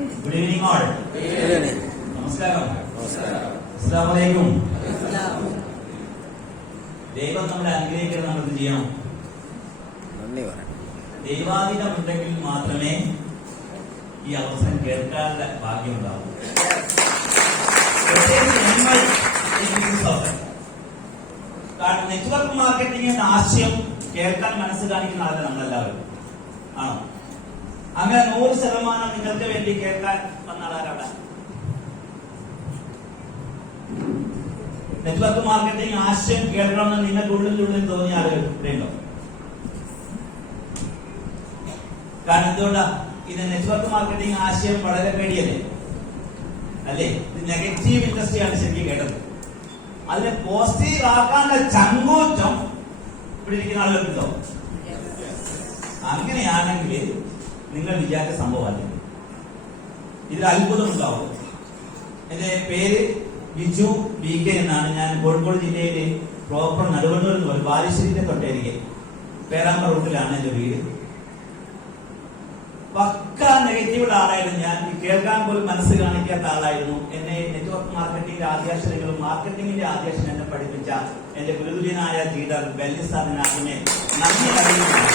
Good evening all. നമസ്കാരം. അസ്സലാമു അലൈക്കും. ദൈവം നമ്മളെ അനുഗ്രഹിക്കാൻ നമ്മൾ എന്ത് ചെയ്യണം? ദൈവാധീനം ഉണ്ടെങ്കിൽ മാത്രമേ ഈ അവസരം കേൾക്കാനുള്ള ഭാഗ്യമുണ്ടാവൂ. കാരണം നെറ്റ്വർക്ക് മാർക്കറ്റിംഗ് എന്ന ആശയം കേൾക്കാൻ മനസ്സ് കാണിക്കുന്ന ആളല്ല നമ്മളെല്ലാവരും ആണോ? അങ്ങനെ 100% നിങ്ങൾക്ക് വേണ്ടി കേൾക്കാൻ വന്ന ആളാരവിടെ? നെറ്റ്വർക്ക് മാർക്കറ്റിംഗ് ആശയം കേൾക്കണമെന്ന് നിങ്ങൾക്ക് ഉള്ളിൽ തോന്നിയ ആളുകൾ ഉണ്ടോ? കാരണം എന്തുകൊണ്ടാ? ഇത് നെറ്റ്വർക്ക് മാർക്കറ്റിംഗ് ആശയം വളരെ പേടിയല്ലേ അല്ലേ? ഇത് നെഗറ്റീവ് ഇൻഡസ്ട്രിയാണ് ശരിക്കും കേട്ടത്. അതിനെ പോസിറ്റീവ് ആക്കാനുള്ള ചങ്കൂറ്റം ഇവിടെ ഇരിക്കുന്ന ആളുകൾക്കുണ്ടോ? അങ്ങനെയാണെങ്കിൽ നിങ്ങൾ വിചാരിച്ച സംഭവമല്ല, ഇതിൽ അത്ഭുതമുണ്ടാവും. എന്റെ പേര് ബിജു BK എന്നാണ്. ഞാൻ കോഴിക്കോട് ജില്ലയിലെ പ്രോപ്പർ നടുവണ്ണൂർ എന്ന് പറയും, ബാലുശ്ശേരിന്റെ തൊട്ടരികെ പേരാമ്പ്ര റൂട്ടിലാണ് എന്റെ വീട്. പക്ക നെഗറ്റീവുള്ള ആളായിരുന്നു ഞാൻ. കേൾക്കാൻ പോലും മനസ്സ് കാണിക്കാത്ത ആളായിരുന്നു. എന്നെ നെറ്റ്വർക്ക് മാർക്കറ്റിംഗിന്റെ ആദ്യാക്ഷരങ്ങളും മാർക്കറ്റിംഗിന്റെ ആദ്യാക്ഷരം എന്നെ പഠിപ്പിച്ച എന്റെ ഗുരുതുല്യനായ ലീഡർ ബെല്ലി സാറിന് ആദ്യമേ നന്ദി അറിയിക്കുന്നു.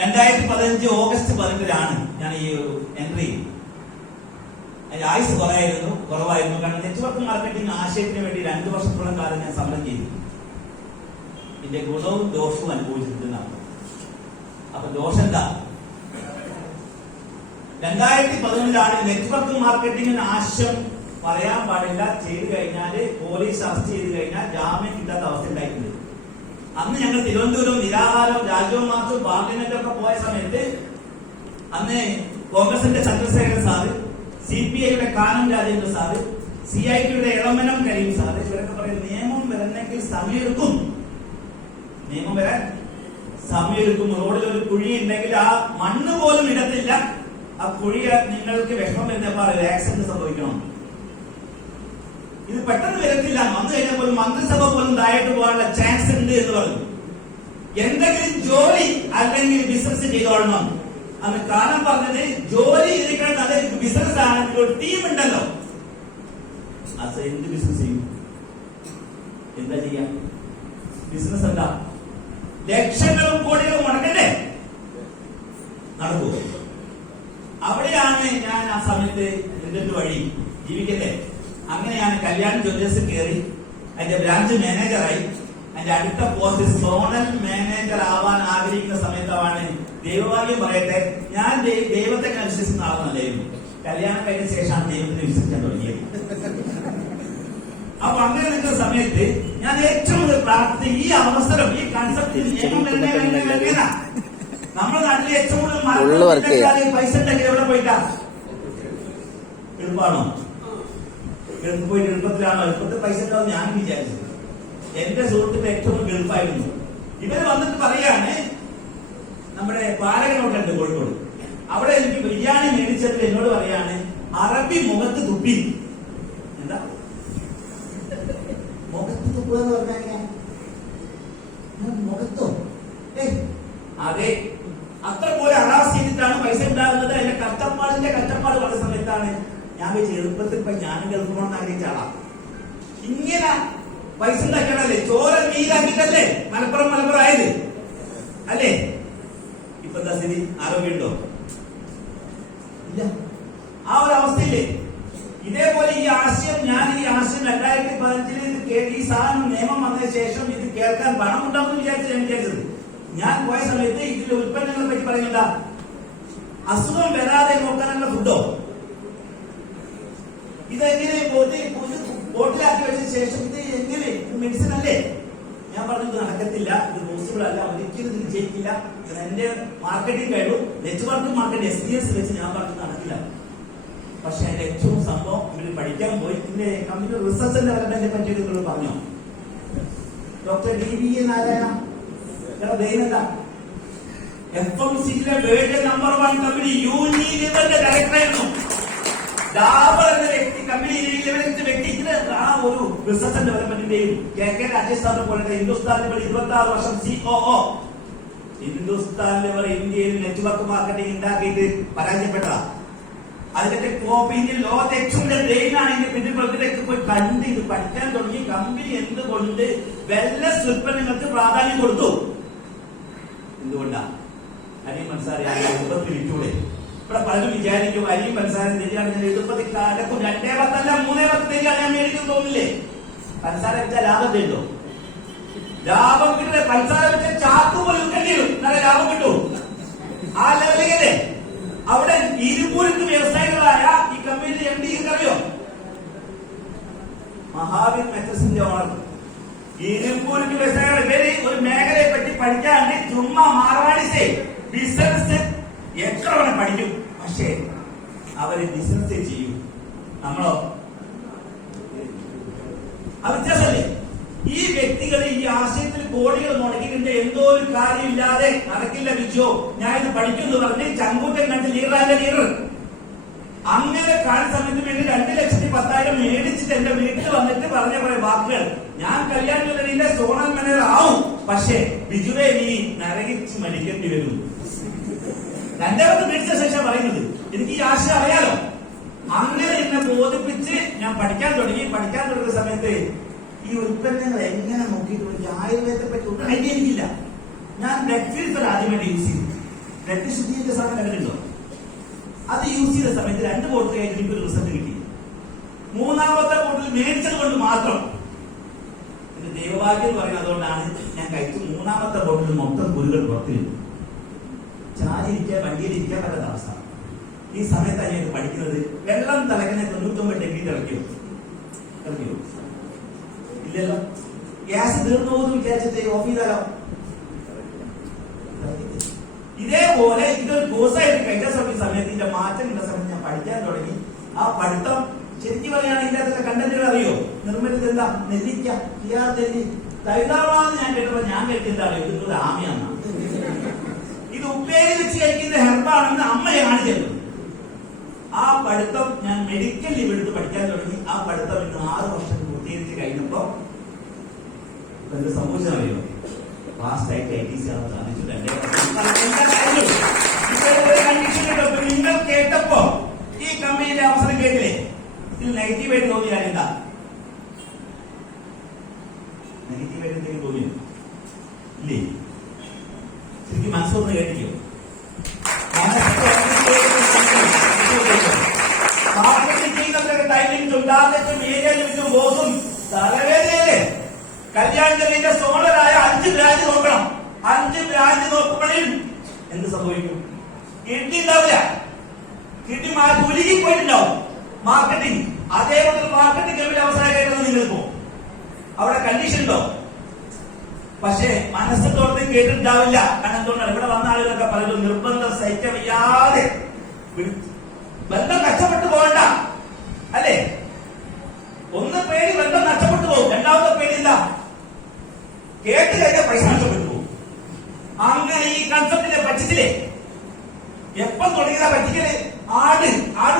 2015 ഓഗസ്റ്റ് 15 ഞാൻ ഈ ഒരു എൻട്രി. അതിന്റെ ആയുസ് കുറവായിരുന്നു. കാരണം നെറ്റ്വർക്ക് മാർക്കറ്റിംഗ് ആശയത്തിന് വേണ്ടി 2 വർഷത്തോളം കാലം ഞാൻ സമരം ചെയ്തു. ഇതിന്റെ ഗുണവും ദോഷവും അനുഭവിച്ചിട്ടുണ്ടെന്നാണ്. അപ്പൊ ദോഷം എന്താ? 2011 നെറ്റ്വർക്ക് മാർക്കറ്റിംഗിന് ആശയം പറയാൻ പാടില്ല. ചെയ്തു കഴിഞ്ഞാല് പോലീസ് അറസ്റ്റ് ചെയ്ത് കഴിഞ്ഞാൽ ജാമ്യം കിട്ടാത്ത അവസ്ഥ ഉണ്ടായിട്ടുണ്ട്. അന്ന് ഞങ്ങൾ തിരുവനന്തപുരം നിരാഹാരം രാജ്യവും മാർച്ചും പാർലമെന്റൊക്കെ പോയ സമയത്ത് അന്ന് കോൺഗ്രസിന്റെ ചന്ദ്രശേഖരൻ സാറ്, CPIയുടെ കാനം രാജേന്ദ്ര സാറ്, CITയുടെ ഇളമനം കരീം സാറ് ഇവരൊക്കെ പറയും നിയമം വരണമെങ്കിൽ സമയമെടുക്കും. നിയമം വരാൻ സമയമെടുക്കും. റോഡിൽ ഒരു കുഴി ഉണ്ടെങ്കിൽ ആ മണ്ണ് പോലും ഇടത്തില്ല. ആ കുഴി നിങ്ങൾക്ക് വിഷമം എന്നപ്പോ ആക്സിഡന്റ് സംഭവിക്കണം. ഇത് പെട്ടെന്ന് വരത്തില്ല. വന്നു കഴിഞ്ഞാൽ പോലും മന്ത്രിസഭ പോലും താഴോട്ട് പോകാനുള്ള ചാൻസ് ഉണ്ട് എന്ന് പറഞ്ഞു. എന്തെങ്കിലും ജോലി അല്ലെങ്കിൽ ബിസിനസ് ചെയ്തോളണം. അന്ന് കാലം പറഞ്ഞത് ജോലി ചെയ്തിട്ട് അത് ബിസിനസ് ആണെങ്കിൽ ഒരു ടീം ഉണ്ടല്ലോ. അത് എന്ത് ബിസിനസ് ചെയ്യും? എന്താ ചെയ്യാം? ബിസിനസ് എന്താ? ലക്ഷങ്ങളും കോടികളും മുടക്കണ്ടേ? നടക്കൂ. അവിടെയാണ് ഞാൻ ആ സമയത്ത് എന്തൊരു വഴി ജീവിക്കട്ടെ. അങ്ങനെയാണ് കല്യാൺ ജ്വല്ലേഴ്സിൽ കയറി അതിന്റെ ബ്രാഞ്ച് മാനേജറായി. അതിന്റെ അടുത്ത പോസ്റ്റ് സോണൽ മാനേജർ ആവാൻ ആഗ്രഹിക്കുന്ന സമയത്താണ് ദൈവഭാഗ്യം പറയട്ടെ, ഞാൻ ദൈവത്തെ വിശ്വസിക്കുന്ന ആളെന്നല്ലായിരുന്നു. കല്യാണം കഴിഞ്ഞ ശേഷമാണ് ദൈവത്തെ വിശ്വസിക്കാൻ തുടങ്ങിയത്. അപ്പൊ അങ്ങനെ നിൽക്കുന്ന സമയത്ത് ഞാൻ ഏറ്റവും കൂടുതൽ പ്രാർത്ഥിച്ച ഈ അവസരം, ഈ കൺസെപ്റ്റ് നമ്മുടെ നാട്ടിലെ ഏറ്റവും കൂടുതൽ പൈസ ഉണ്ടെങ്കിൽ എവിടെ പോയിട്ടാ? എളുപ്പമാണോ? പോയിട്ട് എളുപ്പത്തിലാണോ? എളുപ്പത്തിൽ പൈസ ഉണ്ടാവും ഞാൻ വിചാരിച്ചത്. എന്റെ സുഹൃത്തിന്റെ ഏറ്റവും എളുപ്പമായിരുന്നു. ഇവര് വന്നിട്ട് പറയാണ്, നമ്മുടെ പാലകനോട്ടുണ്ട് കോഴിക്കോട്, അവിടെ എനിക്ക് ബിരിയാണി മേടിച്ചതിൽ എന്നോട് പറയാണ് അറബി മുഖത്ത് തുപ്പി. എന്താ മുഖത്ത് തുപ്പുകയെന്ന് പറഞ്ഞാൽ? മുഖത്തോ? അതെ, അത്ര പോലെ അറാസ് ചെയ്തിട്ടാണ് പൈസ ഉണ്ടാകുന്നത്. അതിന്റെ കഷ്ടപ്പാട് പറഞ്ഞ സമയത്താണ് ഞാൻ എളുപ്പത്തിൽ ഞാനും കേൾക്കണമെന്ന് ആഗ്രഹിച്ച ആളാ. ഇങ്ങനെ പൈസ ഉണ്ടാക്കണല്ലേ, ചോര നീരാക്കിട്ടല്ലേ മലപ്പുറം ആയത് അല്ലേ? ഇപ്പൊ എന്താ സ്ഥിതി? ആരോഗ്യമുണ്ടോ? ഇല്ല. ആ ഒരു അവസ്ഥയില്ലേ? ഇതേപോലെ ഈ ആശയം 2015 ഈ സാധനം നിയമം വന്നതിന് ശേഷം ഇത് കേൾക്കാൻ പണം ഉണ്ടാവും വിചാരിച്ചത്. ഞാൻ പോയ സമയത്ത് ഇതിന്റെ ഉൽപ്പന്നങ്ങളെ പറ്റി പറയുന്നുണ്ടാ. അസുഖം വരാതെ നോക്കാനുള്ള ഫുഡോ? ഇതെങ്ങനെ ബോട്ടിലാക്കി വെച്ച ശേഷം ഇത് എങ്ങനെ മെഡിസിൻ അല്ലേ? ഞാൻ പറഞ്ഞത് നടക്കത്തില്ല, ഇത് പോസിബിൾ അല്ല, ഒരിക്കലും ഇത് വിജയിക്കില്ല. എന്റെ മാർക്കറ്റിംഗ് കഴിവും നെറ്റ്വർക്ക് മാർക്കറ്റ് SBS വെച്ച് ഞാൻ പറഞ്ഞത് നടക്കില്ല. പക്ഷെ അതിന്റെ ഏറ്റവും സംഭവം ഇവര് പഠിക്കാൻ പോയി. ഇതിന്റെ കമ്പ്യൂട്ടർ റിസർച്ച് ആൻഡ് ഡെവലപ്മെന്റിനെ പറ്റി നിങ്ങൾ പറഞ്ഞോ? ഡോക്ടർ DV നാരായണ ദൈവഎന്താ FMCGയിലെ വേൾഡ് നമ്പർ 1 കമ്പനി യൂണിലിവറിന്റെ ഡയറക്ടറായിരുന്നു. ഡാബർ എന്ന വ്യക്തി കമ്പനി വ്യക്തി ആ ഒരു റിസർച്ച് ആൻഡ് ഡെവലപ്മെന്റിന്റെയും KK രാജേഷ് സാറിനെ പോലെ ഹിന്ദുസ്ഥാനിൽ 26 വർഷം COO ഹിന്ദുസ്ഥാനിൽ ഇന്ത്യയിൽ നെറ്റ്വർക്ക് മാർക്കറ്റിംഗ് ഉണ്ടാക്കിയിട്ട് പരാജയപ്പെട്ടതാ. അതിന്റെ കോപ്പി ഇന്ത്യയിൽ ലോകത്തെ ഏറ്റവും വലിയ ബ്രെയിനാണ് ഇതിന്റെ പിന്നിൽ പ്രകൃതിക്ക് പോയി കണ്ട് ഇത് പഠിക്കാൻ തുടങ്ങി. കമ്പനി എന്തുകൊണ്ട് വെൽനസ് ഉൽപ്പന്നങ്ങൾക്ക് പ്രാധാന്യം കൊടുത്തു? എന്തുകൊണ്ടാ? അരിയും പഞ്ചസാര എളുപ്പത്തിലിട്ടൂടെ? ഇവിടെ പലരും വിചാരിക്കും അരിയും പഞ്ചസാര തരികയാണെങ്കിൽ എളുപ്പത്തിൽ കാലക്കും 2.10 അല്ല 3.10 തരികയാണ് ഞാൻ മേടിക്കും തോന്നില്ലേ? പഞ്ചസാര വെച്ചാൽ ലാഭം തരുമോ? ലാഭം കിട്ടില്ല. പഞ്ചസാര വെച്ച ചാക്ക് പോലെ വിൽക്കേണ്ടി വരും, നല്ല ലാഭം കിട്ടും. ആ ലെവലിലല്ലേ? അവിടെ ഇരുപൂരിക്ക് വ്യവസായികളായ ഈ കമ്പനിയുടെ MD അറിയോ? മഹാവീർ മെറ്റസിന്റെ ഓണർ. ഇരുപൂരിക്ക് വ്യവസായികൾ ഇവര് ഒരു മേഖലയെ പറ്റി പഠിക്കാണ്ട് ചുമ്മാ മാർവാടിസേ ബിസിനസ് എത്ര വേണം പഠിക്കും, പക്ഷേ അവര് ബിസിനസ് ചെയ്യും. നമ്മളോ? അത് വ്യത്യാസമല്ലേ? ഈ വ്യക്തികൾ ഈ ആശയത്തിൽ കോടികൾ മുടക്കിയിട്ട് എന്തോ ഒരു കാര്യമില്ലാതെ നടക്കില്ല വിജോ, ഞാൻ ഇത് പഠിക്കുമെന്ന് പറഞ്ഞ് ചങ്കൂറ്റൻ കണ്ട് ലീഡറാന്റെ ലീഡർ അങ്ങനെ കാണുന്ന സമയത്ത് വേണ്ടി 2,10,000 മേടിച്ചിട്ട് എന്റെ വീട്ടിൽ വന്നിട്ട് പറഞ്ഞ കുറെ വാക്കുകൾ. ഞാൻ കല്യാണത്തിന്റെ സോണൽ മാനേജർ ആവും, പക്ഷേ ബിജുവെ നീ നരകിച്ച് മരിക്കേണ്ടി വരും. 2 മേടിച്ച ശേഷം പറയുന്നത് എനിക്ക് ഈ ആശയം അറിയാലോ. അങ്ങനെ എന്നെ ബോധിപ്പിച്ച് ഞാൻ പഠിക്കാൻ തുടങ്ങിയ സമയത്ത് ഈ ഉൽപ്പന്നങ്ങൾ എങ്ങനെ നോക്കിയിട്ട് ആയുർവേദത്തെ പറ്റി ഒന്നും ഐഡിയ എനിക്കില്ല. ഞാൻ ബ്ലഡ് ഫിൽറ്റർ ആദ്യമായിട്ട് യൂസ് ചെയ്തു. ബ്ലഡ് ശുദ്ധീകരിച്ച സാധനം കണ്ടിട്ടുണ്ടോ? അത് യൂസ് ചെയ്ത സമയത്ത് 2 ബോട്ടിൽ കഴിഞ്ഞ് എനിക്കൊരു റിസൾട്ട് കിട്ടി. 3ാമത്തെ ബോട്ടിൽ മേടിച്ചത് കൊണ്ട് മാത്രം എന്റെ ദൈവഭാഗ്യം എന്ന് പറയുന്നത് അതുകൊണ്ടാണ് ഞാൻ കഴിച്ചു. 3ാമത്തെ ബോട്ടിൽ മൊത്തം കുരുകൾ പുറത്തിരുന്നു. ചാരിയിരിക്കാൻ വണ്ടിയിലിരിക്കാൻ പറ്റാത്ത അവസ്ഥ. ഈ സമയത്താണ് ഞാൻ പഠിക്കുന്നത്. വെള്ളം തിളക്കുന്ന 99 ഡിഗ്രി തിളയ്ക്കും. ഇല്ലല്ലോ. ഗ്യാസ് തീർന്നു പോകുന്നു വിചാരിച്ചിട്ട് ഓഫ് ചെയ്താലോ? ഇതേപോലെ ഇതൊരു കോഴ്സായിട്ട് കഴിക്കാൻ സമയത്ത് ഇതിന്റെ മാറ്റം ഉള്ള സമയത്ത് ഞാൻ പഠിക്കാൻ തുടങ്ങി. ആ പഠിത്തം ശരിക്കും പറയുകയാണെങ്കിൽ ഇതിനകത്തൊക്കെ കണ്ടന്റുകൾ അറിയോ? നിർമ്മിതത് എന്താ? നെല്ലിക്ക, നെല്ലി, തൈതാവാന്ന് ഞാൻ കേട്ടപ്പോ ഞാൻ കേട്ടിട്ടുണ്ടോ ഇതൊരു ആമയാണ്. ഇത് ഉപ്പേരി വെച്ച് കഴിക്കുന്ന ഹെർബാണെന്ന് അമ്മയെ കാണിച്ചത്. ആ പഠിത്തം ഞാൻ മെഡിക്കൽ ലീവ് എടുത്ത് പഠിക്കാൻ തുടങ്ങി. ആ പഠിത്തം ഇന്ന് 6 വർഷം പൂർത്തീകരിച്ച് കഴിഞ്ഞപ്പോ എന്ത് സംഭവിച്ചറിയോ? ഫാസ്റ്റായിട്ട് ITC സാധിച്ചു. നിങ്ങൾ കേട്ടപ്പോ ഈ കമ്പനിയുടെ അവസരം കേട്ടില്ലേ? ഇതിൽ നെഗറ്റീവായിട്ട് തോന്നിയാൽ എന്താ? നെഗറ്റീവായിട്ട് എന്തെങ്കിലും തോന്നിയോ? ഇല്ലേ? ശരിക്കും മനസ്സൊന്ന് കേട്ടിയോ? തലവേദനയല്ലേ? കല്യാണത്തിന്റെ സോണറായ 5 ബ്രാഞ്ച് നോക്കണം. 5 ബ്രാഞ്ച് നോക്കുമ്പോഴും എന്ത് സംഭവിക്കും? കിട്ടിണ്ടാവില്ല. കിട്ടി മാറ്റി ഉരുകി പോയിട്ടുണ്ടാവും മാർക്കറ്റിംഗ്. അതേപോലെ മാർക്കറ്റിംഗ് കമ്പനി അവസരമായിട്ട് നിങ്ങൾക്ക് അവിടെ കണ്ടീഷൻ ഉണ്ടോ? പക്ഷേ മനസ്സ് തോർത്ത് കേട്ടിട്ടുണ്ടാവില്ല. കാരണം എന്തുകൊണ്ടാണ്? ഇവിടെ വന്ന ആളുകളൊക്കെ പലരും നിർബന്ധം സഹിക്കാൻ വയ്യാതെ ബന്ധം നഷ്ടപ്പെട്ടു പോകണ്ട അല്ലേ? ഒന്ന് പേടി ബന്ധം നഷ്ടപ്പെട്ടു പോകും. 2ാമത്തെ പേടിയില്ല, കേട്ട് കഴിഞ്ഞാൽ പൈസ നഷ്ടപ്പെട്ടു പോകും. അങ്ങനെ ഈ കൺസെപ്റ്റിനെ പറ്റിച്ചില്ലേ? എപ്പം തുടങ്ങിയതാ പറ്റിക്കല്? ആട്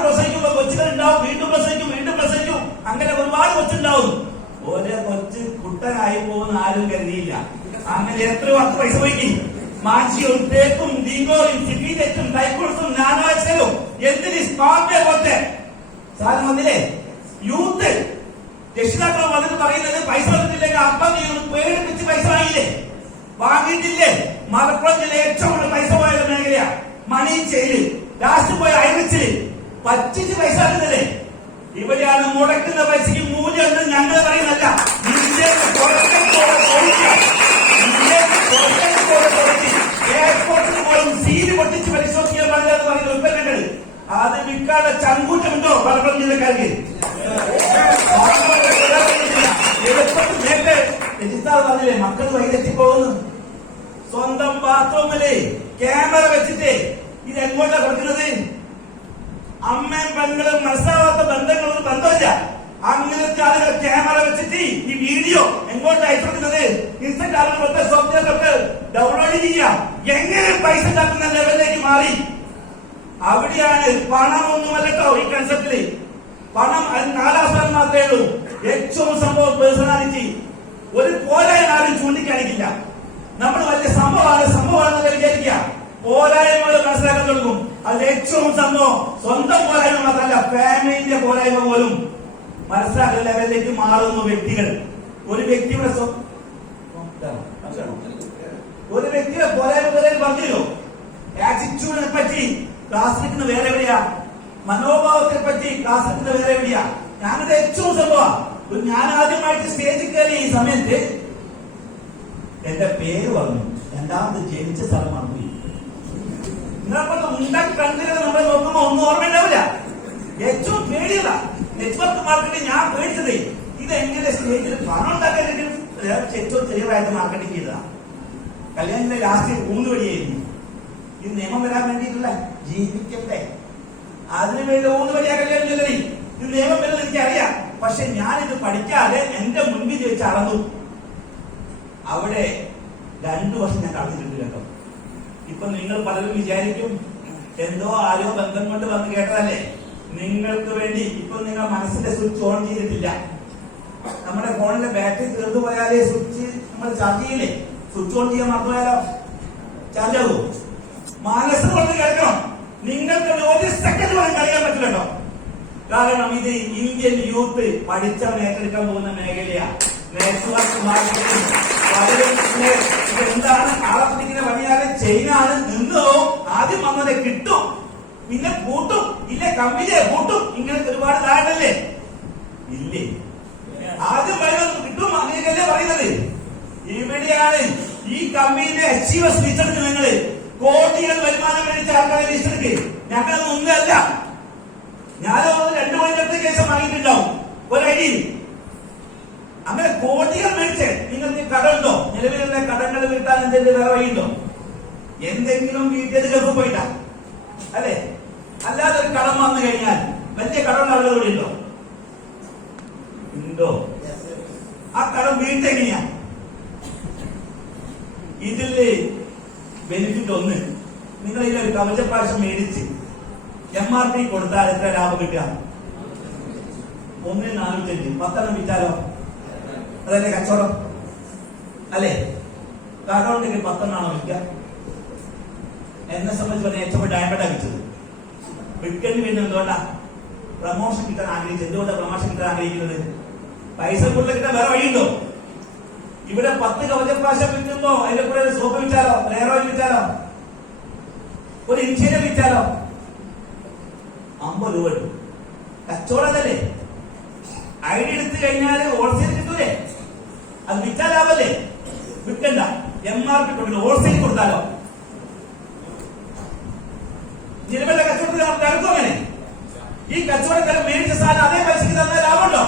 പ്രസവിക്കുമ്പോ കൊച്ചുകൾ ഉണ്ടാവും, വീണ്ടും പ്രസവിക്കും. അങ്ങനെ ഒരുപാട് കൊച്ചുണ്ടാവും. ഓരോ കൊച്ച് കുട്ടനായി പോകുന്ന ആരും കരുതിയില്ല. അങ്ങനെ എത്ര 10 പൈസ പോയി മാച്ചിയും തേക്കും ദീഗോയും സിപ്പിനെറ്റും ഡൈക്കോൾസും നാനാശലും എന്തിന് സ്പാമ്പെ പോത്തെ സാധനം വന്നില്ലേ? യൂത്ത് രക്ഷിതാക്കൾ വന്നിട്ട് പറയുന്നത് പൈസ വന്നിട്ടില്ലെങ്കിൽ അപ്പം പേടിപ്പിച്ച് പൈസ വാങ്ങിയിട്ടില്ലേ? മലപ്പുറം ജില്ല ഏറ്റവും കൂടുതൽ പൈസ പോയ മേഖലയാ മണി ചെയില്. ലാസ്റ്റ് പോയ ഐറിച്ചില് പറ്റിച്ച് പൈസ ആക്കുന്നല്ലേ? ഇവിടെയാണ് മുടക്കുന്ന പൈസക്ക് മൂല്യം എന്ന് ഞങ്ങൾ പറയുന്നല്ല. എയർപോർട്ടിൽ പോലും സീല് പൊട്ടിച്ച് പരിശോധിക്കാൻ പാടില്ലെന്ന് പറയുന്ന ഉൽപ്പന്നങ്ങൾ അത് വിൽക്കാതെ ചങ്കൂറ്റമുണ്ടോ മലപ്പുറം ജില്ലക്കാർക്ക്? നേരത്തെ രജിസ്ട്രാർ പറഞ്ഞില്ലേ മക്കൾ വൈകെത്തി പോകുന്നു. സ്വന്തം ബാത്റൂമില് ക്യാമറ വെച്ചിട്ട് ഇത് എങ്ങോട്ടാ കൊടുക്കുന്നത്? അമ്മയും പെങ്ങളും മനസ്സിലാവാത്ത ബന്ധങ്ങളൊന്നും ബന്ധമില്ല. അങ്ങനത്തെ ആളുകൾ ക്യാമറ വെച്ചിട്ട് ഈ വീഡിയോ എങ്ങോട്ട് അയച്ചിരുന്നത്? ഇൻസ്റ്റഗ്രാമിൽ സോഫ്റ്റ്വെയറിലൊക്കെ ഡൗൺലോഡ് ചെയ്യാം. എങ്ങനെ പൈസ ഉണ്ടാക്കുന്ന ലെവലിലേക്ക് മാറി. അവിടെയാണ് പണമൊന്നുമല്ലോ ഈ കൺസെപ്റ്റില്. പണം 4 അവസരം മാത്രമേ ഉള്ളൂ. ഏറ്റവും സംഭവം പേഴ്സണാലിറ്റി. ഒരു പോരായ ആരും ചൂണ്ടിക്കാണിക്കില്ല. നമ്മൾ വലിയ സംഭവമാണെന്ന് വിചാരിക്കുക. പോരായ്മകൾ മനസ്സിലാക്കാൻ തുടങ്ങും. അതിൽ ഏറ്റവും സംഭവം സ്വന്തം പോരായ്മ മാത്രമല്ല, ഫാമിലിന്റെ പോരായ്മ പോലും മനസ്സിലാക്കുന്ന ലെവലിലേക്ക് മാറുന്നു വ്യക്തികൾ. ഒരു വ്യക്തിയുടെ പോരായ്മ പറഞ്ഞല്ലോ. ആറ്റിറ്റ്യൂഡിനെ പറ്റി ക്ലാസ് എടുക്കുന്ന വേറെ എവിടെയാ, മനോഭാവത്തെ പറ്റി ക്ലാസ് എടുക്കുന്ന വേറെ എവിടെയാ. ഞാനത് ഏറ്റവും സംഭവം. ഞാൻ ആദ്യമായിട്ട് സ്റ്റേജിൽ കയറി ഈ സമയത്ത് എന്റെ പേര് പറഞ്ഞു, രണ്ടാമത് ജനിച്ച സ്ഥലം മറന്നു. നിങ്ങളെ കണ്ടില്ല, നമ്മളെ നോക്കുമ്പോ ഒന്നും ഓർമ്മയുണ്ടാവില്ല. ഏറ്റവും പേടിയല്ല നെറ്റ്വർക്ക് മാർക്കറ്റിംഗ്. ഞാൻ പേടിച്ചത് ഇതെങ്ങനെ സ്റ്റേജിൽ പണം ഉണ്ടാക്കാൻ ഏറ്റവും ചെറിയതായിട്ട് മാർക്കറ്റിംഗ് ചെയ്തതാ. കല്യാണത്തിന്റെ ലാസ്റ്റ് 3 വഴിയായിരുന്നു. ഈ നിയമം വരാൻ വേണ്ടിയിട്ടുള്ള ജീവിക്കട്ടെ, അതിനുവേണ്ടി 3 വഴിയാ കല്യാണം ചെല്ലണേ. ഇത് നിയമം വരുന്നത് എനിക്കറിയാം. പക്ഷെ ഞാനിത് പഠിക്കാതെ എന്റെ മുൻപിൽ വെച്ച് അളന്നു. അവിടെ 2 വർഷം ഞാൻ കളഞ്ഞിട്ടുണ്ട് കേട്ടോ. ഇപ്പൊ നിങ്ങൾ പലരും വിചാരിക്കും എന്തോ ആരോ ബന്ധം കൊണ്ട് വന്ന് കേട്ടതല്ലേ. നിങ്ങൾക്ക് വേണ്ടി ഇപ്പൊ നിങ്ങൾ മനസ്സിന്റെ സ്വിച്ച് ഓൺ ചെയ്തിട്ടില്ല. നമ്മുടെ ഫോണിലെ ബാറ്ററി തീർന്നു പോയാലേ സ്വിച്ച് നമ്മൾ ചാർജ് ചെയ്യില്ലേ. സ്വിച്ച് ഓൺ ചെയ്യാൻ മറന്നുപോയാലോ ചാർജ് ആകുമോ? മനസ്സ് കൊണ്ട് കേൾക്കണം. നിങ്ങൾക്ക് 1 സെക്കൻഡ് പോലും കളിക്കാൻ പറ്റില്ല കേട്ടോ. കാരണം ഇത് ഇന്ത്യൻ യൂത്ത് പഠിച്ചവൻ ഏറ്റെടുക്കാൻ പോകുന്ന മേഖലയാണ്. Network marketing. എന്താണ് ആളപ്പിടിക്കുന്ന പണിയാണ്, ചെയിനാണ്. നിന്നോ ആദ്യം വന്നത് കിട്ടും, പിന്നെ കൂട്ടും, ഇല്ലേ കമ്പിലെ കൂട്ടും. ഇങ്ങനത്തെ ഒരുപാട് ധാരണല്ലേ ഇല്ലേ? ആദ്യം പറയുന്നത് കിട്ടും, അങ്ങനെയൊക്കെയല്ലേ പറയുന്നത്. ഇവിടെയാണ് ഈ കമ്പനിയുടെ അച്ചീവേഴ്സ് ലിസ്റ്റ് എടുക്കുക. നിങ്ങള് കോടികൾ വരുമാനം മേടിച്ച ആൾക്കാരെ ലിസ്റ്റ് എടുക്കുക. ഞങ്ങളൊന്നും ഒന്നല്ല. ഞാനോ 2 മണിക്കൂറത്തെ കേസ് വാങ്ങിയിട്ടുണ്ടാവും ഒരു ഐഡിയിൽ. അങ്ങനെ കോടികൾ മേടിച്ച് നിങ്ങൾക്ക് കടമുണ്ടോ? നിലവിലുള്ള കടങ്ങൾ വീട്ടാൻ എന്തെങ്കിലും വേറെ വഴിയുണ്ടോ? എന്തെങ്കിലും വീട്ടിൽ ഗൾഫ് പോയിട്ടാ അല്ലെ? അല്ലാതെ ഒരു കടം വന്നു കഴിഞ്ഞാൽ വലിയ കടമുള്ള ആളുകൾ ഉണ്ടോ? ഉണ്ടോ? ആ കടം വീട്ടെങ്ങനെയാ? ഇതില് ബെനിഫിറ്റ് ഒന്ന്, നിങ്ങൾ ഇതിലൊരു കവചപ്രാവശ്യം മേടിച്ച് MRP കൊടുത്താൽ എത്ര ലാഭം കിട്ടുക? 1,450. 10 വിറ്റാലോ? അതല്ലേ കച്ചവടം അല്ലേ? അക്കൗണ്ടിൽ 10 വിൽക്കുക. എന്നെ സംബന്ധിച്ച് പറഞ്ഞാൽ ഏറ്റവും ഡയമണ്ടാ വിറ്റത്. വിൽക്കേണ്ടി വരുന്നത് എന്തുകൊണ്ടാ? പ്രമോഷൻ കിട്ടാൻ ആഗ്രഹിച്ചത്. എന്തുകൊണ്ടാണ് പ്രമോഷൻ കിട്ടാൻ ആഗ്രഹിക്കുന്നത്? പൈസ കൂടുതൽ കിട്ടാൻ വേറെ വഴിയുണ്ടോ? ഇവിടെ 10 കവചപ്രാവശ്യം വിൽക്കുമ്പോ അതിന്റെ കൂടെ ഒരു സോപ്പ് വിറ്റാലോ, ഹെയർ ഓയിൽ വിറ്റാലോ, ഒരു ഇൻഷീരിയർ വിറ്റാലോ 50 രൂപ കിട്ടും. കച്ചവടമല്ലേ? ഐഡി എടുത്തു കഴിഞ്ഞാൽ ഹോൾസെയിൽ കിട്ടൂലേ? അത് വിറ്റാൽ ലാഭല്ലേ? വിൽക്കണ്ട, MRP കൊടുക്കില്ല, ഹോൾസെയിൽ കൊടുത്താലോ? നിലവിലെ കച്ചവടത്തിൽ നടക്കും. അങ്ങനെ ഈ കച്ചവടക്കാരൻ മേടിച്ച സാധനം അതേ പൈസക്ക് തന്നാൽ ലാഭമുണ്ടോ?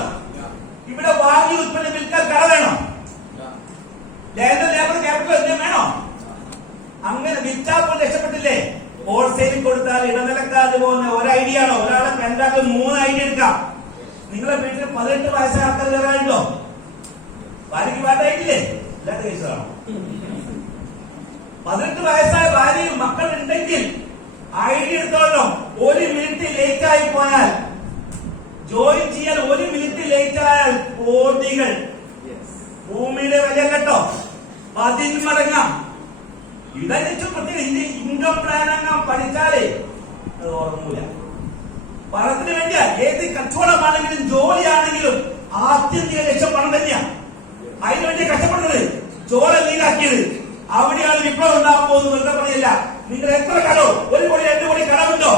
ഇവിടെ വാങ്ങി ഉൽപ്പന്നം വിൽക്കാൻ കട വേണോ? ലേബർ ക്യാപിറ്റൽ എന്തും വേണോ? അങ്ങനെ വിറ്റാൽ പോലും രക്ഷപ്പെട്ടില്ലേ? ഹോൾസെയിൽ കൊടുത്താൽ ഇടനിലക്കാതെ പോകുന്ന ഒരു ഐഡിയ ആണോ? ഒരാളെ 2 3 ഐഡിയ എടുക്കാം. നിങ്ങളെ വീട്ടിൽ 18 വയസ്സായ ആൾക്കാർ കയറാനുണ്ടോ? ഭാര്യയ്ക്ക് പാട്ടായിട്ടില്ലേ? ഇല്ലാത്ത കേസാണോ? 18 വയസ്സായ ഭാര്യയും മക്കൾ ഉണ്ടെങ്കിൽ ഐഡിയ എടുത്തോളണം. 1 മിനിറ്റ് ലേറ്റ് ആയി പോയാൽ, ജോയിൻ ചെയ്യാൻ 1 മിനിറ്റ് ലേറ്റ് ആയാൽ കോടികൾ. ഭൂമിയുടെ വില കേട്ടോ 10 മടങ്ങാം. ഇതേറ്റ പ്രത്യേക ഇൻകം പ്ലാൻ അങ്ങ് പഠിച്ചാലേ അത് ഓർമ്മൂല. പണത്തിന് വേണ്ടിയാ. ഏത് കച്ചവടമാണെങ്കിലും ജോലിയാണെങ്കിലും ആത്യന്തിക ലക്ഷ്യം പണം തന്നെയാ. അതിനുവേണ്ടി കഷ്ടപ്പെടുന്നത്, ചോര നീരാക്കിയത്. അവിടെയാണ് വിപ്ലവം ഉണ്ടാകാൻ പോകുന്നത്. വെറുതെ പറയില്ല. നിങ്ങൾ എത്ര കടം, 1 കോടി 2 കോടി കടമുണ്ടോ?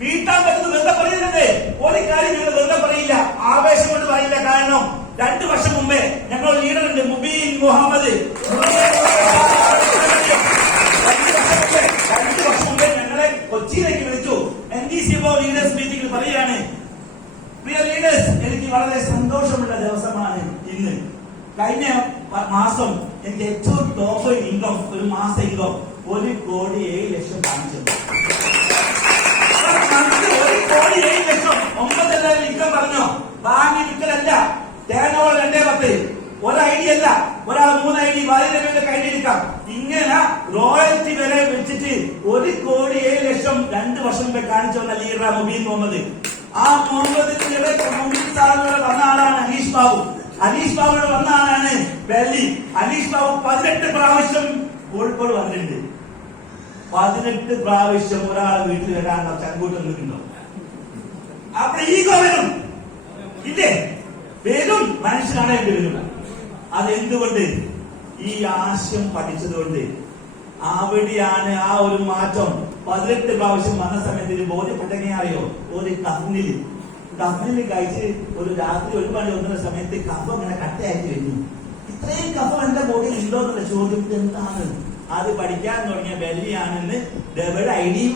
വീട്ടാൻ പറ്റുന്നത് വെറുതെ പറയുന്നുണ്ട്. ഒരു കാര്യം നിങ്ങൾ വെറുതെ പറയില്ല, ആവേശം കൊണ്ട് പറയില്ല. കാരണം 2 വർഷം മുമ്പേ ഞങ്ങൾ ലീഡർ ഉണ്ട്, മുബീൻ മുഹമ്മദ്. 2 വർഷം മുമ്പേ ഞങ്ങളെ കൊച്ചിയിലേക്ക് വിളിച്ചു. NDC ലീഡേഴ്സ് മീറ്റിംഗിൽ പറയുകയാണ്, പ്രിയ ലീഡേഴ്സ്, എനിക്ക് വളരെ സന്തോഷമുള്ള ദിവസമാണ് ഇന്ന്. കഴിഞ്ഞ മാസം എനിക്ക് ഏറ്റവും ടോപ്പ് ഇൻകം, ഒരു മാസ ഇൻകം 1,07,00,000 കാണിച്ചത്. 1,07,00,000 9 ഇൻകം പറഞ്ഞോ? വാങ്ങി വിൽക്കലല്ല, ടേൺ ഓവർ 210. ഒരു ഐഡിയ അല്ല, ഒരാൾ 3 ഐഡി ഭാര്യയുടെ പേരിൽ ഐഡി എടുക്കാം. ഇങ്ങനെ റോയൽറ്റി വരെ വെച്ചിട്ട് 1,07,00,000 2 വർഷം മുമ്പേ കാണിച്ചു വന്ന ലീഡറാണ് മുബീൻ മുഹമ്മദ്. ആ മുഹമ്മദിന്റെ മുമ്പിൽ വന്ന ആളാണ് ഹരീഷ് ബാബു. അനീഷ് ബാബുടെ വന്ന ആളാണ് ഡൽഹി. അനീഷ് ബാബു 18 പ്രാവശ്യം കോഴിക്കോട് വന്നിട്ടുണ്ട്. 18 പ്രാവശ്യം ഒരാളെ വീട്ടിൽ വരാനോ ചങ്കൂട്ട് നിൽക്കുന്നുണ്ടോ? അവിടെ ഈഗോ വരും ഇല്ലേ? വരും, മനുഷ്യനാണ് വരും. അതെന്തുകൊണ്ട്? ഈ ആശയം പഠിച്ചതുകൊണ്ട്. അവിടെയാണ് ആ ഒരു മാറ്റം. 18 പ്രാവശ്യം വന്ന സമയത്ത് ബോധ്യപ്പെട്ടെങ്ങനെ അറിയോ? ഒരു കഫനിൽ കഴിച്ച് ഒരു രാത്രി 1 മണി 1 സമയത്ത് കഫം ഇങ്ങനെ കട്ടയായിട്ട് വരുന്നു. ഇത്രയും കഫം എന്റെ ബോഡിയിൽ ഉണ്ടോ എന്നുള്ള ചോദ്യം എന്താണ്? അത് പഠിക്കാൻ തുടങ്ങിയ ഡൽഹിയാണെന്ന് ഡബിൾ ഐഡിയും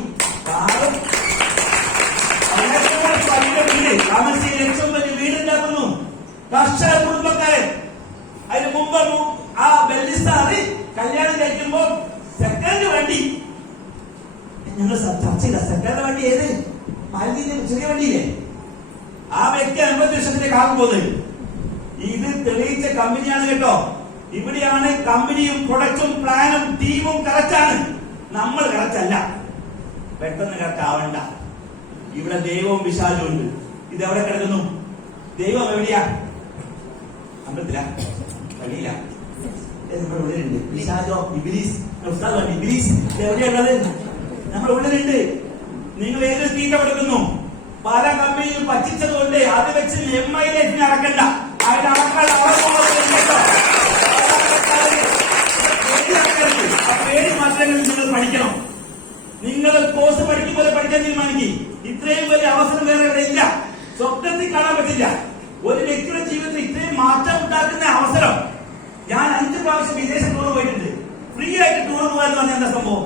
കാറും താമസിക്കുന്ന ഏറ്റവും വലിയ വീടുണ്ടാക്കുന്നു. കർഷക കുടുംബക്കാരൻ. അതിന് മുമ്പ് ആ ബെല്ലിസാറ് കല്യാണം കഴിക്കുമ്പോ സെക്കൻഡ് വണ്ടി ഞങ്ങൾ ചർച്ച ചെയ്ത സെക്കൻഡ് വണ്ടി ഏത്? മാരുതിന്റെ ചെറിയ വണ്ടിയില്ലേ? ആ വ്യക്തി 50 ലക്ഷത്തിന്റെ കാർ പോകുന്നത്. ഇത് തെളിയിച്ച കമ്പനിയാണ് കേട്ടോ. ഇവിടെയാണ് കമ്പനിയും പ്രൊഡക്റ്റും പ്ലാനും ടീമും കറക്റ്റാണ്. നമ്മൾ കറക്റ്റ് അല്ല. പെട്ടെന്ന് കറക്റ്റ് ആവണ്ട. ഇവിടെ ദൈവവും വിശാലും ഉണ്ട്. ഇത് എവിടെ കിടക്കുന്നു? ദൈവം എവിടെയാ? അമ്പലത്തില? വഴിയില്ല. നമ്മുടെ ഉള്ളിലുണ്ട്. വിശാലോ ഇബ്ലീസ് ഇബ്ലീസ് എവിടെയുള്ളത്? നമ്മുടെ ഉള്ളിലുണ്ട്. നിങ്ങൾ ഏത് തീറ്റ കൊടുക്കുന്നു? പല കമ്പനിയും പറ്റിച്ചതുകൊണ്ട് അത് വെച്ച് MIA നടക്കണ്ട. അതിന് പേടി മാത്രങ്ങൾ നിങ്ങൾ പഠിക്കണം. നിങ്ങൾ കോഴ്സ് പഠിക്കുമ്പോൾ പഠിക്കാൻ തീരുമാനിക്കും. ഇത്രയും വലിയ അവസരം വേറെ ഇവിടെ ഇല്ല. സ്വപ്നത്തിൽ കാണാൻ പറ്റില്ല. ഒരു വ്യക്തിയുടെ ജീവിതത്തിൽ ഇത്രയും മാറ്റം ഉണ്ടാക്കുന്ന അവസരം. ഞാൻ 5 പ്രാവശ്യം വിദേശ ടൂർ പോയിട്ടുണ്ട്. ഫ്രീ ആയിട്ട് ടൂർ പോകാന്ന് പറഞ്ഞ എന്താ സംഭവം?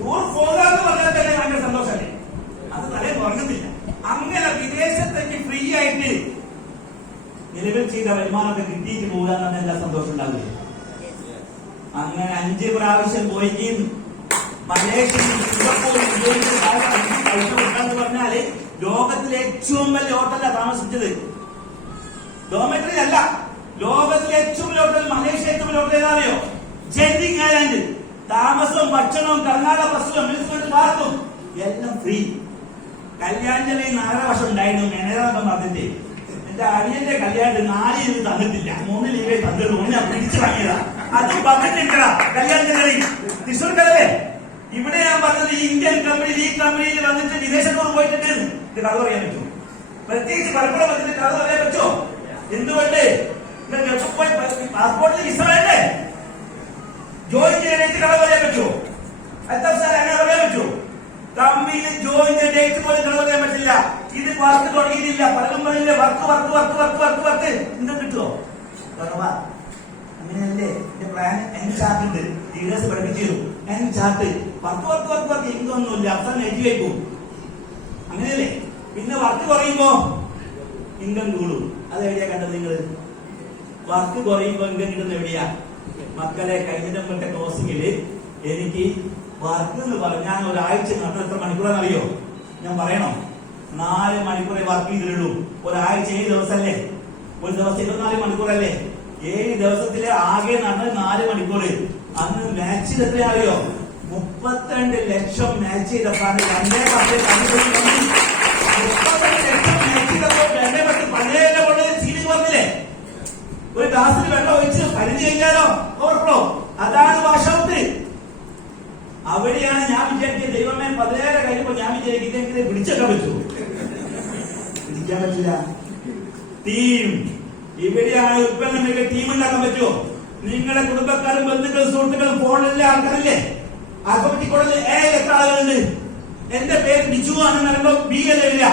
ടൂർ പോകാന്ന് പറഞ്ഞാൽ തന്നെ ഭയങ്കര സന്തോഷമല്ലേ? അത് തലേ ഉറങ്ങുന്നില്ല. അങ്ങനെ വിദേശത്തേക്ക് ഫ്രീ ആയിട്ട് നിലവിൽ ചെയ്ത വരുമാനമൊക്കെ കിട്ടിയിട്ട് പോകാൻ തന്നെ എല്ലാ സന്തോഷം ഉണ്ടാവില്ല. അങ്ങനെ 5 പ്രാവശ്യം പോയി മലേഷ്യയിൽ എന്ന് പറഞ്ഞാല് ലോകത്തിലെ ഏറ്റവും വലിയ ഹോട്ടലാണ് താമസിച്ചത്. ഡോമെട്രി അല്ല, ലോകത്തിലെ ഏറ്റവും വലിയ ഹോട്ടൽ മലേഷ്യ ഏറ്റവും വലിയ ഹോട്ടൽ ഏതാണെയോ? Jetting island. താമസവും ഭക്ഷണവും കർണാടക ബസ്സും അമ്യൂസ്മെന്റ് പാർക്കും എല്ലാം ഫ്രീ. കല്യാണത്തിന് 4 വർഷം ഉണ്ടായിരുന്നു. മേനേജർ പറഞ്ഞിട്ട് എന്റെ അനിയന്റെ കല്യാണത്തിന് 4 ലീവ് തന്നിട്ടില്ല. 3 ലീവേ തന്നിട്ടുള്ളൂ. ഞാൻ പിടിച്ചു വാങ്ങിയതാ. അത് പറഞ്ഞിട്ടാ കല്യാണത്തിന് തൃശ്ശൂർ കലവേ. ഇവിടെ ഞാൻ പറഞ്ഞത് ഇന്ത്യൻ കമ്പനിയിൽ ഈ കമ്പനിയിൽ വന്നിട്ട് വിദേശത്തോട് പോയിട്ടുണ്ട്. ഇത് കഥ പറയാൻ പറ്റുമോ? പ്രത്യേകിച്ച് പലപ്പോഴും വന്നിട്ട് കഥ പറയാൻ പറ്റുമോ? എന്തുകൊണ്ട്? പാസ്പോർട്ടിൽ വിസ വേണ്ടേ? ജോയിൻ ചെയ്യാനായിട്ട് കഥ പറയാൻ പറ്റുമോ? സാർ അങ്ങനെ പറയാൻ പറ്റുമോ? കമ്പനിയിൽ ജോയിൻ ഡേറ്റ് പോലും കഥ പറയാൻ പറ്റില്ല. ഇത് വർക്ക് തുടങ്ങിയിട്ടില്ല. പലരും പറഞ്ഞില്ലേ വർക്ക് എന്ത് കിട്ടുമോ? കുറവാ. അങ്ങനെയല്ലേ എന്റെ പ്ലാൻ? എൻ ചാർട്ട് ഉണ്ട്. ലീഡേഴ്സ് പഠിപ്പിച്ചു തരും. എൻ ചാർട്ട് വർക്ക് ഇതൊന്നുമില്ല. അവസാനം നെറ്റിലേക്ക് പോകും. അങ്ങനെയല്ലേ? പിന്നെ വർക്ക് കുറയുമ്പോ ഇൻകം കൂടും. അതെവിടെയാ കണ്ടത് നിങ്ങൾ? വർക്ക് കുറയുമ്പോ ഇൻകം കിട്ടുന്നത് എവിടെയാ? മക്കളെ, കഴിഞ്ഞ മുമ്പത്തെ ക്ലോസിംഗില് എനിക്ക് വർക്ക് എന്ന് പറഞ്ഞാൽ ഒരാഴ്ച നടന്ന എത്ര മണിക്കൂറാണെന്നറിയോ? ഞാൻ പറയണോ? 4 മണിക്കൂറേ വർക്ക് ചെയ്തിട്ടുള്ളൂ. ഒരാഴ്ച 7 ദിവസമല്ലേ? ഒരു ദിവസം 24 മണിക്കൂറല്ലേ? 7 ദിവസത്തിലെ ആകെ നടന്നത് 4 മണിക്കൂർ. അന്ന് മാച്ച് ചെയ്ത് എത്രയാറിയോ? 32 ലക്ഷം മാച്ച് ചെയ്തപ്പോഴാണ് 2 ലക്ഷം മാച്ച് ചെയ്തപ്പോൾ 2 പഴയ സീലിംഗ് പറഞ്ഞില്ലേ? ഒരു ഗ്ലാസ്സിൽ വെള്ളം ഒഴിച്ച് പരിധി കഴിഞ്ഞാലോ ഓവർഫ്ലോ. അതാണ് വാഷ് ഔട്ട്. അവിടെയാണ് ഞാൻ വിചാരിച്ചത്, ദൈവമേ 17 കഴിഞ്ഞപ്പോ ഞാൻ വിചാരിക്കുന്നത് പിടിച്ചേക്കാൻ പറ്റുമോ? പിടിക്കാൻ പറ്റില്ല. ടീം ഇവിടെയാണ് ഉൽപ്പന്നം. ടീം ഉണ്ടാക്കാൻ പറ്റുമോ? നിങ്ങളുടെ കുടുംബക്കാരും ബന്ധുക്കളും സുഹൃത്തുക്കളും ഫോണിലെ ആൾക്കാരില്ലേ? ആൽഫബറ്റിക്കോടില് എത്ര ആളുകളുണ്ട്? എന്റെ പേര് ബിജു ആണെന്ന് പറയുമ്പോ ബി ഇല്ല.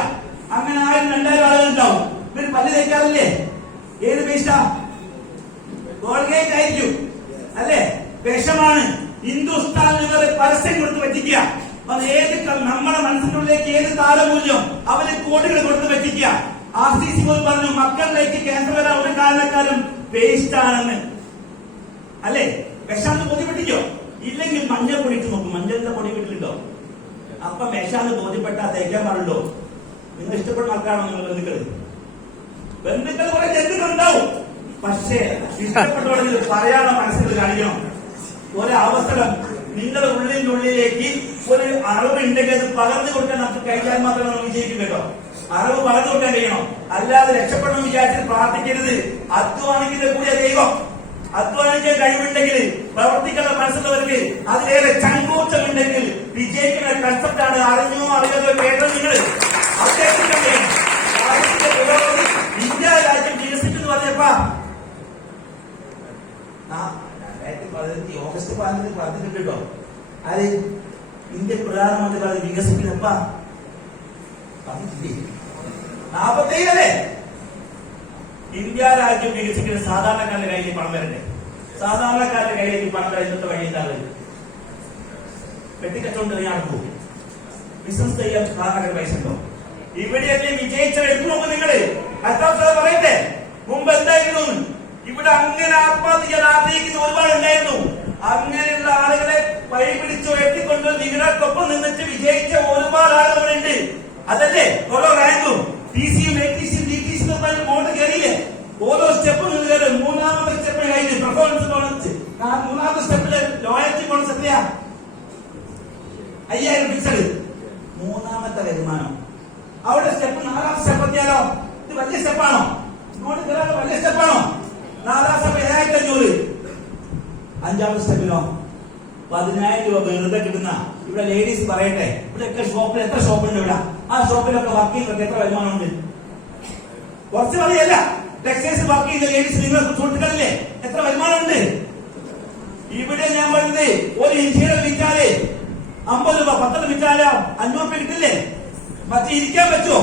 അങ്ങനെ 1000-2000 ആളുകൾ ഉണ്ടാവും. ഇവര് പല്ല് തേക്കാറില്ലേ? ഏത് പേസ്റ്റാ? കോൾഗേറ്റ് ആയിരിക്കും അല്ലേ? വിഷമാണ്. ഹിന്ദുസ്ഥാനിൽ ഇവരെ പരസ്യം കൊടുത്ത് പറ്റിക്കുക. ഏത് നമ്മുടെ മനസ്സിനുള്ളിലേക്ക് ഏത് താരമൂല്യം അവര് കോടികൾ കൊടുത്ത് പറ്റിക്കുക. RCC പോലും പറഞ്ഞു മക്കളിലേക്ക് ക്യാൻസർ വരാൻ ഒരു കാരണക്കാരും പേസ്റ്റ് ആണെന്ന്. അല്ലേ? വിഷാന്ന് ബോധ്യപ്പെട്ടിക്കോ? ഇല്ലെങ്കിൽ മഞ്ഞൾ പൊടിയിട്ട് നോക്കും. മഞ്ഞളിന്റെ പൊടി വീട്ടിലുണ്ടോ? അപ്പൊ വിഷാന്ന് ബോധ്യപ്പെട്ടാ തേക്കാൻ പാടുണ്ടോ? നിങ്ങൾ ഇഷ്ടപ്പെടുന്ന ആൾക്കാരാണോ നിങ്ങൾ ബന്ധുക്കൾ കുറെ ജന്തുക്കളുണ്ടാവും. പക്ഷേ ഇഷ്ടപ്പെട്ടോടെ പറയാനുള്ള മനസ്സിൽ കാണിക്കണം. ഒരവസരം നിങ്ങളുടെ ഉള്ളിലേക്ക് ഒരു അറിവുണ്ടെങ്കിൽ അത് പകർന്നു കൊടുക്കാൻ നമുക്ക് കഴിഞ്ഞാൽ മാത്രമേ നമ്മൾ വിജയിക്കും കേട്ടോ. അറിവ് പകർന്നു കൊടുക്കാൻ കഴിയണം. അല്ലാതെ രക്ഷപ്പെടണം വിചാരിച്ച് പ്രാർത്ഥിക്കരുത്. അധ്വാനിക്കുന്ന കൂടിയ ദൈവം. അധ്വാനിക്കാൻ കഴിവുണ്ടെങ്കിൽ, പ്രവർത്തിക്കുന്ന മനസ്സുള്ളവർക്ക് അതിലേറെ ചങ്കൂറ്റമുണ്ടെങ്കിൽ വിജയിക്കുന്ന കൺസെപ്റ്റാണ്. അറിഞ്ഞോ അറിയാതോ കേട്ടോ നിങ്ങൾ ഇന്ത്യ രാജ്യം വികസിക്കുന്നു പറഞ്ഞപ്പാ 2015 ഓഗസ്റ്റ് 15 പറഞ്ഞിട്ടുണ്ട് കേട്ടോ. അത് ഇന്ത്യൻ പ്രധാനമന്ത്രി പറഞ്ഞ് വികസിക്കുന്നപ്പ പറഞ്ഞിട്ടില്ലേ? 47 അല്ലേ? ഇന്ത്യ രാജ്യം വികസിക്കുന്ന സാധാരണക്കാരുടെ കയ്യിൽ പണം വരണ്ടേ? സാധാരണക്കാരുടെ കയ്യിലേക്ക് പണം വരുന്നത് വഴി എന്താണ്? വെട്ടിക്കച്ചവടം നടക്കൂ. ബിസിനസ് ചെയ്യാൻ സാധാരണക്കാരുടെ പൈസ ഉണ്ടോ? ഇവിടെയല്ലേ വിജയിച്ചെടുത്തു നോക്കും നിങ്ങള്. കർത്താവ് പറയട്ടെ, മുമ്പ് എന്തായിരുന്നു? ഇവിടെ അങ്ങനെ ആത്മഹത്യ ചെയ്യാൻ ആഗ്രഹിക്കുന്ന ഒരുപാട് ഉണ്ടായിരുന്നു. അങ്ങനെയുള്ള ആളുകളെ വഴി പിടിച്ചു എത്തിക്കൊണ്ട് നിങ്ങളൊപ്പം നിന്നിട്ട് വിജയിച്ച ഒരുപാട് ആളുകളുണ്ട്. അതല്ലേ ഓരോ റാങ്കും TCയും ATCയും DTCയും മോട്ട് കയറിയില്ലേ? ഓരോ സ്റ്റെപ്പും കയറി. മൂന്നാമത്തെ സ്റ്റെപ്പ് കഴിഞ്ഞ് പെർഫോമൻസ് ബോണസ്. മൂന്നാമത്തെ സ്റ്റെപ്പില് ലോയൽറ്റി ബോണസ് എത്രയാ? 5000 ഫിക്സഡ്. മൂന്നാമത്തെ വരുമാനം. അവിടെ സ്റ്റെപ്പ് 4ാം സ്റ്റെപ്പ് എത്തിയാലോ? ഇത് വലിയ സ്റ്റെപ്പാണോ? ഇങ്ങോട്ട് കയറാൻ വലിയ സ്റ്റെപ്പാണോ? 4ാം സ്റ്റെപ്പ് 7500. 5ാമത്തെ സ്റ്റെപ്പിനോ 10000 രൂപ വെറുതെ കിട്ടുന്ന. ഇവിടെ ലേഡീസ് പറയട്ടെ, ഇവിടെയൊക്കെ ഷോപ്പിൽ എത്ര ഷോപ്പുണ്ട്? ഇവിടെ ആ ഷോപ്പിലൊക്കെ വർക്ക് ചെയ്യുന്നവർക്ക് എത്ര വരുമാനമുണ്ട്? കുറച്ച് പറയല്ല. ടെക്സ്റ്റൈൽസ് വർക്ക് ചെയ്യുന്ന ലേഡീസ് നിങ്ങൾ സുഹൃത്തുക്കളില്ലേ? എത്ര വരുമാനമുണ്ട്? ഇവിടെ ഞാൻ പറയുന്നത് ഒരു ഇഞ്ചിയുടെ വിറ്റാല് 50 രൂപ, 10 വിറ്റാലോ 500 രൂപ കിട്ടില്ലേ? മറ്റേ ഇരിക്കാൻ പറ്റുമോ?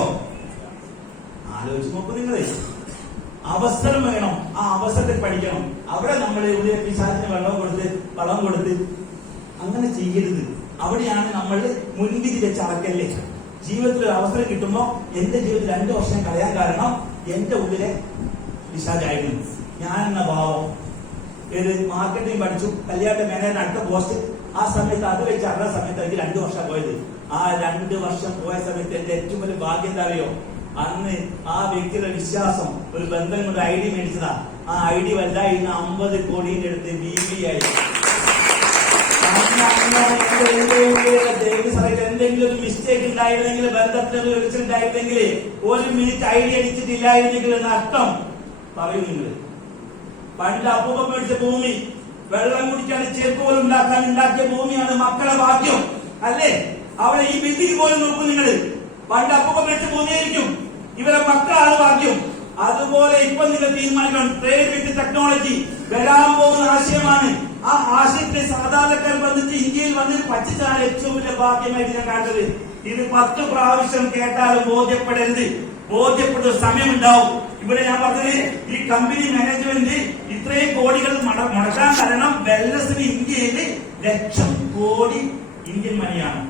ആലോചിച്ച് നോക്കൂ നിങ്ങള്. അവസരം വേണം. ആ അവസരത്തിൽ പഠിക്കണം. അവിടെ നമ്മൾ ഇവിടെ പിശാചിന് വളം കൊടുത്ത് അങ്ങനെ ചെയ്യരുത്. അവിടെയാണ് നമ്മൾ മുൻവിധി വെച്ച് അളക്കല്ലേ. ജീവിതത്തിൽ ഒരു അവസരം കിട്ടുമ്പോ എന്റെ ജീവിതത്തിൽ 2 വർഷം കളയാൻ കാരണം എന്റെ ഉള്ളിലെ പിശാചായിരുന്നു. ഞാൻ എന്ന ഭാവം ഏത് മാർക്കറ്റിംഗ് പഠിച്ചു, കല്യാണ മാനേജർ അടുത്ത പോസ്റ്റ്. ആ സമയത്ത് അത് വെച്ച് അറിഞ്ഞ സമയത്ത് എനിക്ക് 2 വർഷം പോയത്. ആ 2 വർഷം പോയ സമയത്ത് എന്റെ ഏറ്റവും വലിയ ഭാഗ്യം എന്താ അറിയോ? അന്ന് ആ വ്യക്തിയുടെ വിശ്വാസം, ഒരു ബന്ധം കൊണ്ട് ID മേടിച്ചതാ. ആ ID വലുതായി 50 കോടിയുടെ അടുത്ത് BBI. എന്തെങ്കിലും ഒരു മിസ്റ്റേക്ക് ഉണ്ടായിരുന്നെങ്കിൽ, ബന്ധത്തിൽ വിളിച്ചിട്ടുണ്ടായിരുന്നെങ്കിൽ, 1 മിനിറ്റ് ID അടിച്ചിട്ടില്ലായിരുന്നെങ്കിൽ നഷ്ടം പറയും നിങ്ങൾ. പണ്ട് അപ്പൂപ്പ മേടിച്ച ഭൂമി, വെള്ളം കുടിക്കാൻ ചെരുപ്പ് പോലും ഉണ്ടാക്കിയ ഭൂമിയാണ് മക്കളെ ഭാഗ്യം അല്ലേ? അവിടെ ഈ ബിൽഡിംഗ് പോലും നോക്കും നിങ്ങൾ. പണ്ട് അപ്പൂപ്പ മേടിച്ച ഭൂമിയായിരിക്കും, ഇവരെ മക്കളാണ് ഭാഗ്യം. അതുപോലെ ഇപ്പൊ നിങ്ങൾ തീരുമാനിക്കണം. ട്രേഡ് വിത്ത് ടെക്നോളജി വരാൻ പോകുന്ന ആശയമാണ്. ആ ആശയത്തെ സാധാരണക്കാർ വന്നിട്ട് ഇന്ത്യയിൽ വന്നിട്ട് പറ്റിച്ചാണ് ഏറ്റവും വലിയ ഭാഗ്യമായിട്ട് ഞാൻ കണ്ടത്. ഇത് 10 പ്രാവശ്യം കേട്ടാലും ബോധ്യപ്പെടരുത്. ബോധ്യപ്പെടുന്ന സമയമുണ്ടാവും. ഇവിടെ ഞാൻ പറഞ്ഞത് ഈ കമ്പനി മാനേജ്മെന്റ് ഇത്രയും കോടികൾ മുടക്കാൻ കാരണം വെല്ലസിന് ഇന്ത്യയിൽ 1,00,000 കോടി ഇന്ത്യൻ മണിയാണ്.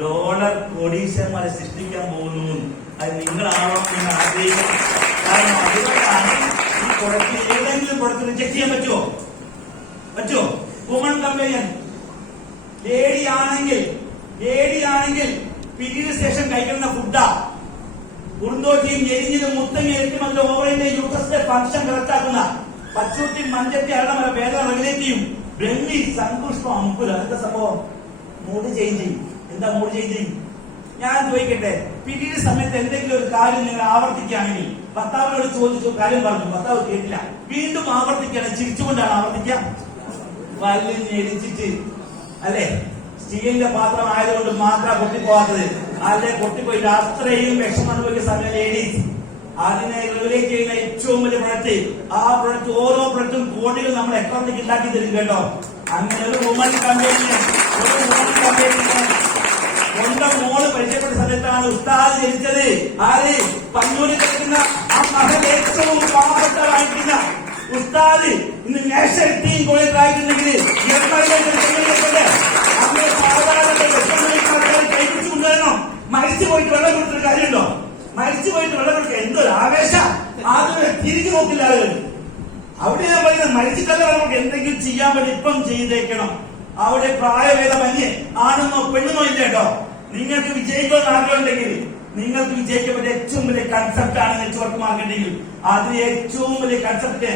ഡോളർ കോടീശ്വരന്മാരെ സൃഷ്ടിക്കാൻ പോകുന്നു. അത് നിങ്ങളാവണം എന്ന് ആഗ്രഹിക്കണം. കാരണം അതുകൊണ്ടാണ് ഈ പ്രൊഡക്റ്റ് ഏതെങ്കിലും പ്രൊഡക്റ്റ് റിജക്ട് ചെയ്യാൻ പറ്റുമോ? വുമൺ കമ്പനിയൻ ലേഡി ആണെങ്കിൽ പീരീഡ് ശേഷം കഴിക്കുന്ന ഫുഡാ. കുറുന്തോട്ടിയും എരിഞ്ഞിലും മുത്തങ്ങ എട്ടും അതിന്റെ ഓവറിന്റെ യൂട്രസിന്റെ ഫംഗ്ഷൻ കറക്റ്റാക്കുന്ന പച്ചൂട്ടി മഞ്ചത്തി അരണമര വേദന റെഗുലേറ്റ് ചെയ്യും. ബ്രഹ്മി സങ്കുഷ്പം അമ്പുല എന്താ സംഭവം? മൂഡ് ചേഞ്ച് ചെയ്യും. എന്താ മൂഡ് ചേഞ്ച് ചെയ്യും? ഞാൻ ചോദിക്കട്ടെ, പീരീഡ് സമയത്ത് എന്തെങ്കിലും ഒരു കാര്യം നിങ്ങൾ ആവർത്തിക്കുകയാണെങ്കിൽ, ഭർത്താവിനോട് ചോദിച്ചു കാര്യം പറഞ്ഞു, ഭർത്താവ് കേട്ടില്ല, വീണ്ടും ആവർത്തിക്കുകയാണ്. ചിരിച്ചുകൊണ്ടാണ് ആവർത്തിക്കുക? വലിയ ഞെരിച്ചിട്ട് അല്ലെ? സ്റ്റീലിന്റെ പാത്രം ആയതുകൊണ്ട് മാത്രം പൊട്ടിപ്പോകാത്തത്. അല്ലെ പൊട്ടിപ്പോയിട്ട് അത്രയും വിഷമം അനുഭവിക്കുന്ന സമയം ലേഡീസ് അതിനെ റെഗുലേറ്റ് ചെയ്യുന്ന ഏറ്റവും വലിയ പ്രൊഡക്റ്റ്. ആ പ്രൊഡക്റ്റ് ഓരോ പ്രൊഡക്റ്റും കോടികൾ നമ്മൾ അക്കൗണ്ടിലേക്ക് ഉണ്ടാക്കി തരും കേട്ടോ. അങ്ങനെ ഒരു വുമൺ കമ്പനി സ്വന്തം മോള് പരിചയപ്പെട്ട സമയത്താണ് ഉസ്താദ് ജനിച്ചത്. ആര്? പന്നൂരിൽ കിടക്കുന്ന ആ മകൻ ഏറ്റവും പാവപ്പെട്ടവരായിരിക്കുന്ന ഉസ്താദ് ഇന്ന് നാഷണൽ ടീം കോളേജ് ആയിട്ടുണ്ടെങ്കിൽ അങ്ങനെ സാധാരണ കൈപിടിച്ചുകൊണ്ടുവരണം. മരിച്ചു പോയിട്ട് വെള്ളം കൊടുത്തിട്ട് കാര്യമുണ്ടോ? മരിച്ചു പോയിട്ട് വെള്ളം കൊടുക്കുക എന്തൊരു ആവേശം! ആദ്യമേ തിരിഞ്ഞു നോക്കില്ല ആളുകൾ. അവിടെ ഞാൻ പറയുന്നത് മരിച്ചിട്ടല്ല നമുക്ക് എന്തെങ്കിലും ചെയ്യാൻ വേണ്ടി ഇപ്പം ചെയ്തേക്കണം. അവിടെ പ്രായഭേദമന്യേ ആണെന്നോ പെണ്ണെന്നോ ഇല്ല കേട്ടോ. നിങ്ങൾക്ക് വിജയിക്കാൻ ആഗ്രഹമുണ്ടെങ്കിൽ, നിങ്ങൾക്ക് വിജയിക്കാൻ പറ്റിയ ഏറ്റവും വലിയ കൺസെപ്റ്റ് ആണ് നെറ്റ്വർക്ക് മാർക്കറ്റിംഗിൽ. അതിന് ഏറ്റവും വലിയ കൺസെപ്റ്റ്